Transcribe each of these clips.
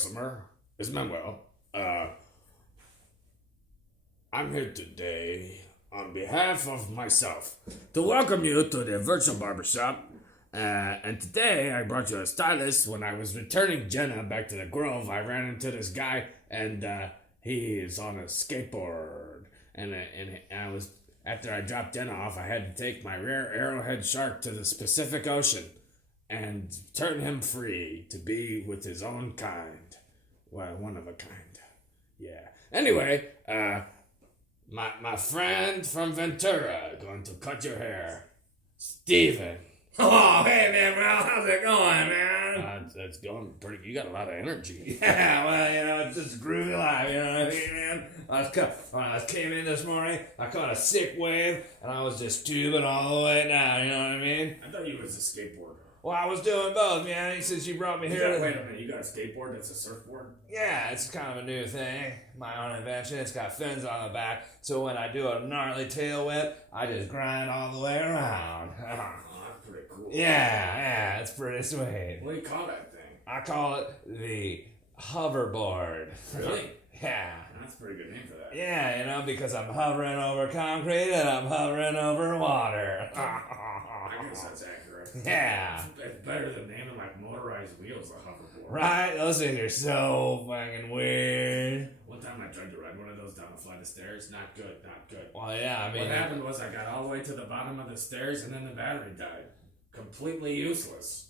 Bessemer. It's Manuel. I'm here today on behalf of myself to welcome you to the virtual barbershop. And today I brought you a stylist. When I was returning Jenna back to the Grove, I ran into this guy, and he is on a skateboard. And I was after I dropped Jenna off, I had to take my rare arrowhead shark to the Pacific Ocean and turn him free to be with his own kind. Well, one of a kind. Yeah. Anyway, my friend from Ventura going to cut your hair, Steven. Oh, hey, man, well, how's it going, man? It's going pretty. You got a lot of energy. Yeah, well, it's just groovy life, you know what I mean, man? When I came in this morning, I caught a sick wave, and I was just tubing all the way down, you know what I mean? I thought you was a skateboarder. Well, I was doing both, man, since you brought me here. Wait a minute, you got a skateboard that's a surfboard? Yeah, it's kind of a new thing, my own invention. It's got fins on the back, so when I do a gnarly tail whip, I just grind all the way around. Pretty cool. Yeah, it's pretty sweet. What do you call that thing? I call it the hoverboard. Really? Yeah. That's a pretty good name for that. Yeah, because I'm hovering over concrete and I'm hovering over water. I guess that's accurate. Yeah. It's better than naming like motorized wheels a hoverboard. Right? Those things are so fucking weird. One time I tried to ride one of those down a flight of stairs. Not good. Well, yeah, I mean... What happened was I got all the way to the bottom of the stairs and then the battery died. Completely useless.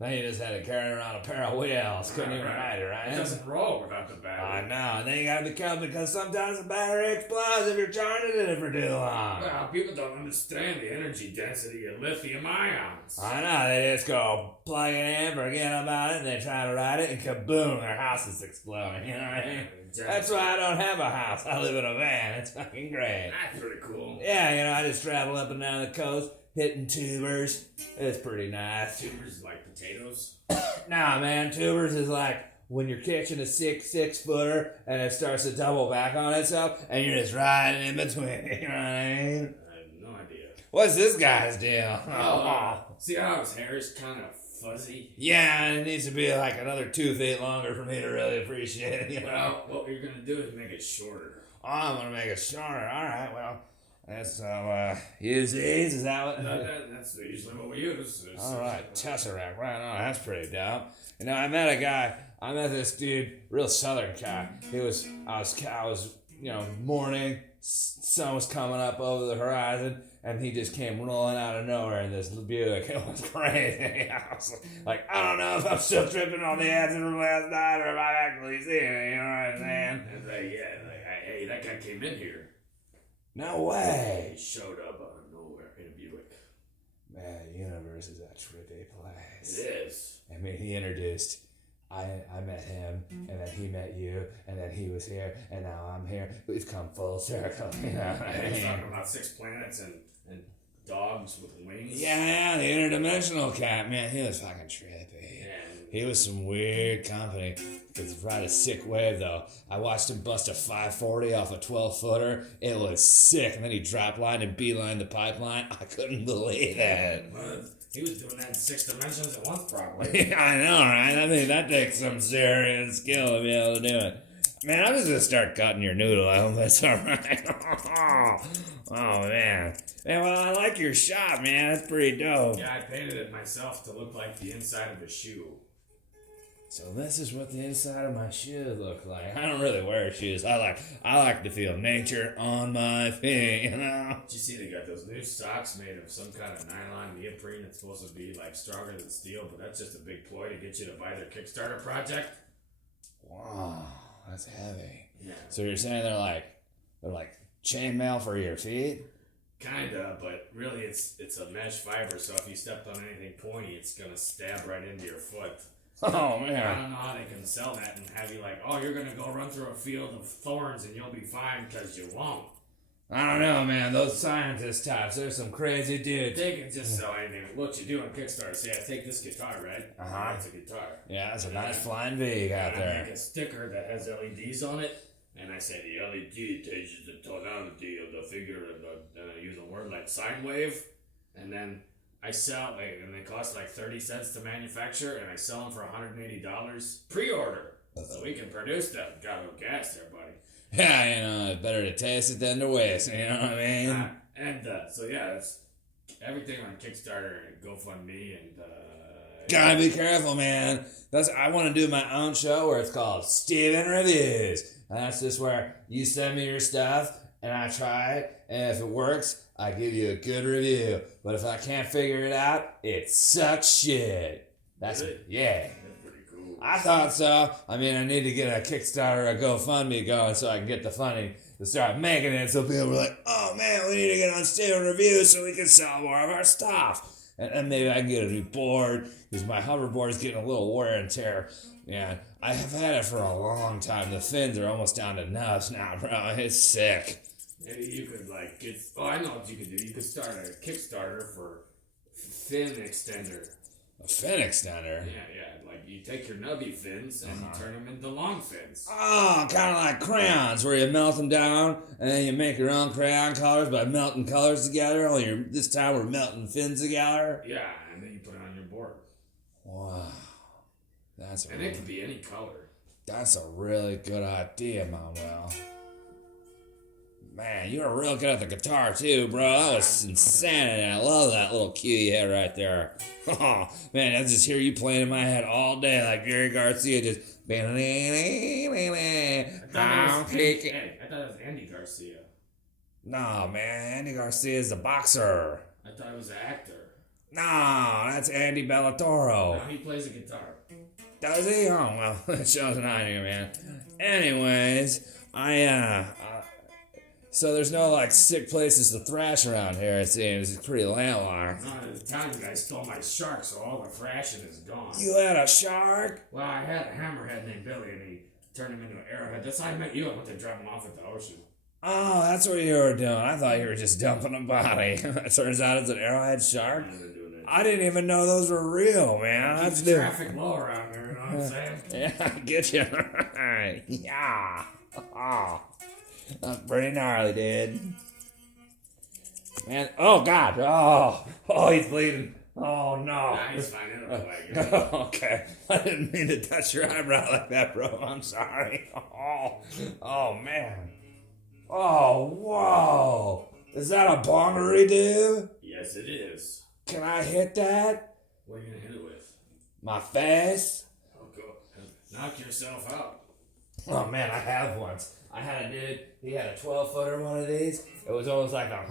Then you just had to carry around a pair of wheels. Couldn't even ride it, right? It doesn't roll without the battery. I know. And then you gotta be careful because sometimes the battery explodes if you're charging it for too long. Well, people don't understand the energy density of lithium ions. I know. They just go plug it in, forget about it, and they try to ride it, and kaboom, their house is exploding. You know what I mean? Exactly. That's why I don't have a house. I live in a van. It's fucking great. That's pretty cool. Yeah, I just travel up and down the coast, hitting tubers. It's pretty nice. Tubers like potatoes? Nah, man, tubers is like when you're catching a six-footer and it starts to double back on itself, and you're just riding in between. You know what I mean? I have no idea. What's this guy's deal? See how his hair is kind of fuzzy? Yeah, and it needs to be like another 2 feet longer for me to really appreciate it. You know? Well, what you're going to do is make it shorter. Oh, I'm gonna make it shorter. All right, well, that's use these. Is that what? That's usually what we use. All right, Tesseract. Right on. That's pretty dope. I met this dude, real southern guy. I was, morning, sun was coming up over the horizon, and he just came rolling out of nowhere in this Buick. It was crazy. I was like, I don't know if I'm still tripping on the acid from last night or if I've actually seen it. You know what I'm saying? Hey, that guy came in here. No way. He showed up out of nowhere in a Buick. Man, the universe is a trippy place. It is. I mean, he introduced. I met him, and then he met you, and then he was here, and now I'm here. We've come full circle. You know what I He's mean? talking about 6 planets and dogs with wings. Yeah, the interdimensional cat, man, he was fucking trippy. Yeah. He was some weird company. Because he ride a sick wave, though. I watched him bust a 540 off a 12-footer. It was sick. And then he drop line and beeline the pipeline. I couldn't believe it. Well, he was doing that in 6 dimensions at once, probably. Yeah, I know, right? I mean, that takes some serious skill to be able to do it. Man, I'm just going to start cutting your noodle. I hope that's all right. Oh, man. Man, well, I like your shop, man. That's pretty dope. Yeah, I painted it myself to look like the inside of a shoe. So this is what the inside of my shoes look like. I don't really wear shoes. I like to feel nature on my feet, Did you see they got those new socks made of some kind of nylon neoprene that's supposed to be like stronger than steel, but that's just a big ploy to get you to buy their Kickstarter project? Wow, that's heavy. Yeah. So you're saying they're like chainmail for your feet? Kinda, but really it's a mesh fiber, so if you stepped on anything pointy, it's gonna stab right into your foot. Oh, I man. don't know how they can sell that and have you like, oh, you're gonna go run through a field of thorns and you'll be fine, because you won't. I don't know, man. Those scientist types, they're some crazy dudes. They can just sell anything. What you do on Kickstarter, say, I take this guitar, right? Uh-huh. It's a guitar. Yeah, that's a nice flying V you got And I there. make a sticker that has LEDs on it, and I say the LED changes the tonality of the figure, and I use a word like sine wave, and then I sell, and they cost like 30 cents to manufacture, and I sell them for $180 pre-order. So we can produce that. Got no gas there, buddy. Yeah, it's better to taste it than to waste. You know what I mean? So yeah, that's everything on Kickstarter and GoFundMe and. Gotta be careful, man. I want to do my own show where it's called Steven Reviews. And that's just where you send me your stuff and I try it. And if it works, I give you a good review. But if I can't figure it out, it sucks shit. That's Really? Yeah. That's pretty cool. I thought so. I mean, I need to get a Kickstarter, a GoFundMe going so I can get the funding to start making it. So people are like, oh man, we need to get on Steven Reviews so we can sell more of our stuff. And maybe I can get a new board because my hoverboard is getting a little wear and tear. Yeah, I have had it for a long time. The fins are almost down to nubs now, bro. It's sick. Maybe you could I know what you could do. You could start a Kickstarter for fin extender. A fin extender? Yeah. Like you take your nubby fins and you turn them into long fins. Oh, kind of like crayons where you melt them down and then you make your own crayon colors by melting colors together. Only this time we're melting fins together. Yeah, and then you put it on your board. Wow. And it could be any color. That's a really good idea, Manuel. Man, you were real good at the guitar too, bro. That was insanity. I love that little cue you had right there. Oh, man, I just hear you playing in my head all day like Gary Garcia just... I thought it was Andy Garcia. No, man, Andy Garcia is a boxer. I thought it was an actor. No, that's Andy Bellatoro. No, he plays a guitar. Does he? Oh, well, it shows an eye here, man. Anyways, so there's no, sick places to thrash around here, it seems. It's pretty landlocked. No, the Italian guy stole my shark, so all the thrashing is gone. You had a shark? Well, I had a hammerhead named Billy, and he turned him into an arrowhead. That's how I met you. I went to drop him off at the ocean. Oh, that's what you were doing. I thought you were just dumping a body. It turns out it's an arrowhead shark. I've been doing it. I didn't even know those were real, man. Keep That's the traffic low around here, you know what I'm saying? Yeah, I get you. Yeah. Oh, that's pretty gnarly, dude. Man, oh, God. Oh, he's bleeding. Oh, no. Nah, he's fine. It'll go back. Okay. I didn't mean to touch your eyebrow like that, bro. I'm sorry. Oh, man. Oh, whoa. Is that a bongery, dude? Yes, it is. Can I hit that? What are you going to hit it with? My face? Oh, go. Knock yourself out. Oh, man, I have once. I had a dude, he had a 12-footer one of these. It was almost like a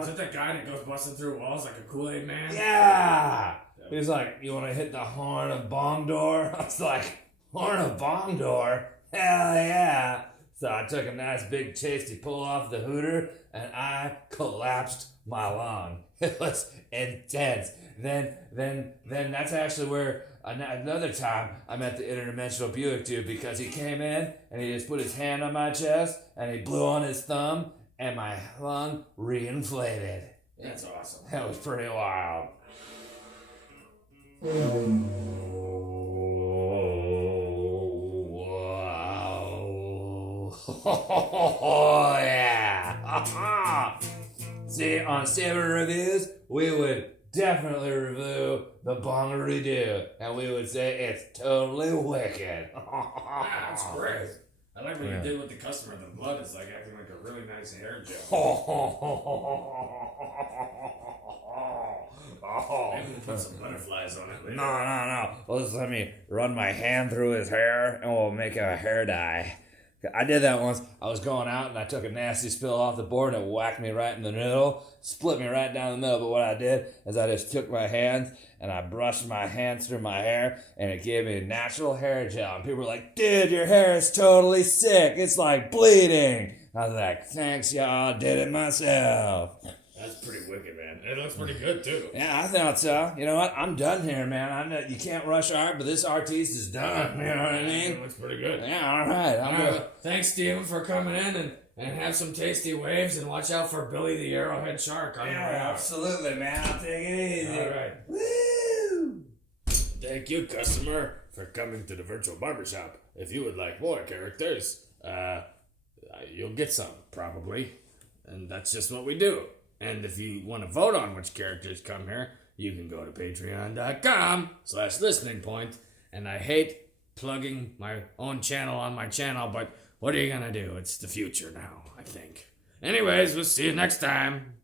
Is that that guy that goes busting through walls like a Kool-Aid man? Yeah! He was like, you want to hit the horn of Bongdor? I was like, horn of Bongdor? Hell yeah! So I took a nice big tasty pull off the hooter, and I collapsed my lung. It was intense. Then that's actually where another time I met the interdimensional Buick dude, because he came in and he just put his hand on my chest and he blew on his thumb and my lung reinflated. That's awesome. That was pretty wild. Oh, yeah. See, on Steven Reviews, we would definitely review the Bongery-Doo, and we would say it's totally wicked. That's great. I like what you did with the customer. The blood is like acting like a really nice hair gel. Maybe we'll put some butterflies on it later. No. Well, just let me run my hand through his hair, and we'll make a hair dye. I did that once. I was going out and I took a nasty spill off the board and it whacked me right in the middle, split me right down the middle. But what I did is I just took my hands and I brushed my hands through my hair and it gave me natural hair gel. And people were like, dude, your hair is totally sick. It's like bleeding. I was like, thanks, y'all. Did it myself. That's pretty wicked, man. It looks pretty good, too. Yeah, I thought so. You know what? I'm done here, man. I know you can't rush art, but this artiste is done. You know what I mean? It looks pretty good. Yeah, all right. Thanks, Steven, for coming in and have some tasty waves and watch out for Billy the Arrowhead Shark on your way out. Absolutely, man. I'll take it easy. All right. Woo! Thank you, customer, for coming to the virtual barbershop. If you would like more characters, you'll get some, probably. And that's just what we do. And if you want to vote on which characters come here, you can go to patreon.com/listeningpoint. And I hate plugging my own channel on my channel, but what are you gonna do? It's the future now, I think. Anyways, we'll see you next time.